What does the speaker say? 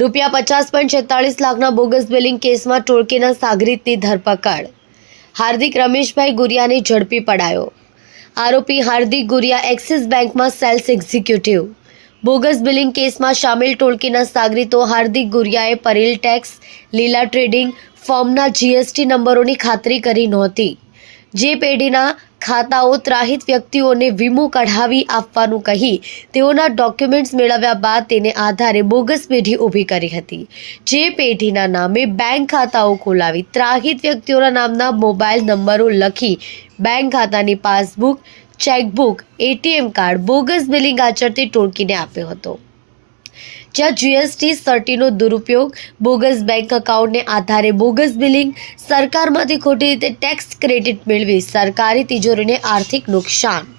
રૂપિયા પચાસ પોઈન્ટ છેતાળીસ લાખના બોગસ બિલિંગ કેસમાં ટોળકીના સાગરીતની ધરપકડ. હાર્દિક રમેશભાઈ ગુરિયાને ઝડપી પડાયો. આરોપી હાર્દિક ગુરિયા એક્સિસ બેંકમાં સેલ્સ એક્ઝિક્યુટિવ. બોગસ બિલિંગ કેસમાં સામેલ ટોળકીના સાગરીતો હાર્દિક ગુરિયાએ પરેલ ટેક્સ, લીલા ટ્રેડિંગ, ફોર્મના જીએસટી નંબરોની ખાતરી કરી નહોતી. જે પેઢીના ખાતાઓ ત્રાહિત વ્યક્તિઓને વીમો કઢાવી આપવાનું કહી તેઓના ડોક્યુમેન્ટ્સ મેળવ્યા બાદ તેને આધારે બોગસ પેઢી ઊભી કરી હતી. જે પેઢીના નામે બેંક ખાતાઓ ખોલાવી ત્રાહિત વ્યક્તિઓના નામના મોબાઈલ નંબરો લખી બેંક ખાતાની passbook chequebook ATM card bogus billing આચરતી ટોળકીને આપ્યો હતો. જ્યાં જીએસટી સર્ટીનો દુરુપયોગ બોગસ બેંક એકાઉન્ટને આધારે બોગસ બિલિંગ સરકારમાંથી ખોટી રીતે ટેક્સ ક્રેડિટ મેળવી, સરકારી તિજોરીને આર્થિક નુકસાન.